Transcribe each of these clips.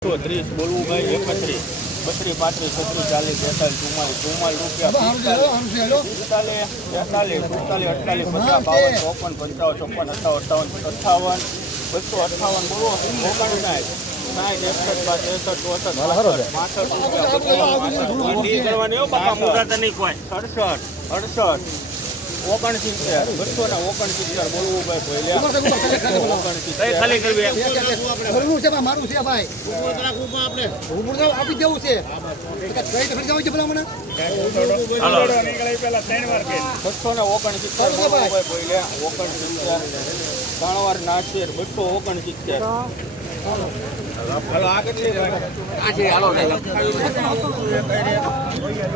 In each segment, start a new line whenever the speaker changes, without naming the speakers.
ત્રીસ બોલવું ભાઈ એકત્રીસ. બત્રીસ પાંત્રીસ છત્રીસ ચાલીસ બેતાલીસ ચુમ્માલીસ. ચુમ્માલીસ રૂપિયા પિસ્તાલીસ તેતાલીસ સુડતાલીસ અડતાલીસ પચાસ બાવન ચોપન પંચાવન ચોપન અઠાવન અઠાવન અઠાવન બસો અઠાવન બોલો. ઓગણ સાઠ સાઠ એકસઠ પાંચ ત્રેસઠ ચોસઠ પાસઠ પાંસઠ કરવાની બાપા મોટા નહીં કોઈ. સડસઠ અડસઠ. ઓગણસિત્તેર બસો ને ઓગણસિત્તેર બોલવું ભાઈ ઓગણસિત્તેર
મારું છે ભાઈ આપી દેવું છે.
બસો ને ઓગણસિત્તેર ઓગણસિત્તેર ત્રણ વાર નાસિર બસો ઓગણસિત્તેર હાલો. આ કેટલી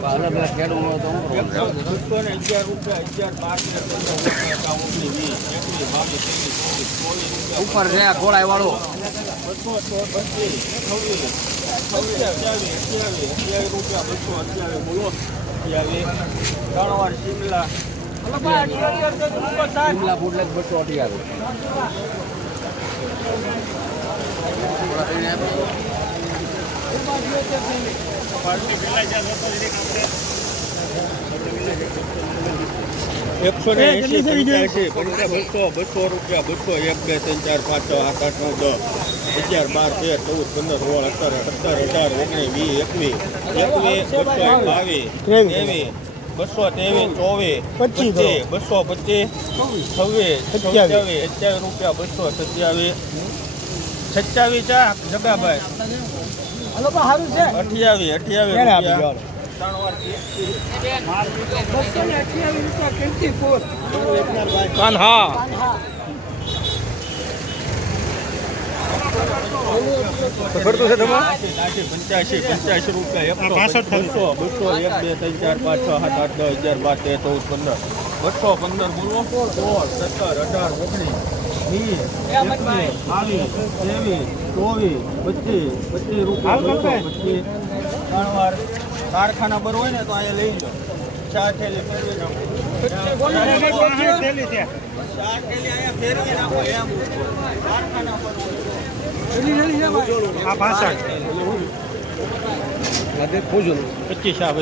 બસો ને અગિયાર રૂપિયા અગિયાર બાર
ઉપર છે ગોળાઈ વાળો.
બસો સો છવ્વીસ છવ્વીસ અઠ્યાવીસ અઠ્યાવીસ અઠ્યાવીસ રૂપિયા બસો અઠ્યાવીસ. બોલો અઠ્યાવીસ ત્રણ શિમલા
શિમલા ફૂડ બસો અઠ્યાવીસ.
એકસો ને એસી બસો બસો રૂપિયા બસો એક બે ત્રણ ચાર પાંચ છ આઠ આઠ નવ દસ. અગિયાર બાર તેર ચૌદ પંદર સોળ સત્તર સત્તર અઢાર ઓગણીસ વીસ એકવીસ. એકવીસ બસો બાવીસ ત્રેવીસ. બસો ત્રેવીસ ચોવીસ પચીસ બસો પચીસ છવ્વીસ સત્યાવીસ. અઠ્યાવીસ રૂપિયા બસો સત્યાવીસ. સત્યાવીસ ચા જગાભાઈ
હાલો તો સારું છે.
અઠ્યાવીસ અઠ્યાવીસ
ક્યારે આપી
રૂપિયા.
ગયો?
ત્રણ વાર
બસો ને અઠ્યાવીસ રૂપિયા કિંમતી ફૂલ
કાન્હા
ફરતું છે તમે
પંચ્યાસી પંચ્યાસી રૂપિયા એકસો બસો બસો એક બે ત્રણ ચાર પાંચ છ સાત આઠ દસ અગિયાર બાર તેર ચૌદ પંદર. બસો પંદર બોલો સોળ સત્તર અઢાર ઓગણીસ. વીસ એકવીસ બાવીસ ત્રેવીસ ચોવીસ પચીસ રૂપિયા ત્રણ વાર કારખાના પર હોય ને તો અહીંયા લઈ જાઓ ચાર થેલી ફેરવી નાખો અહીંયા હોય
પૂછું
પચીસ આ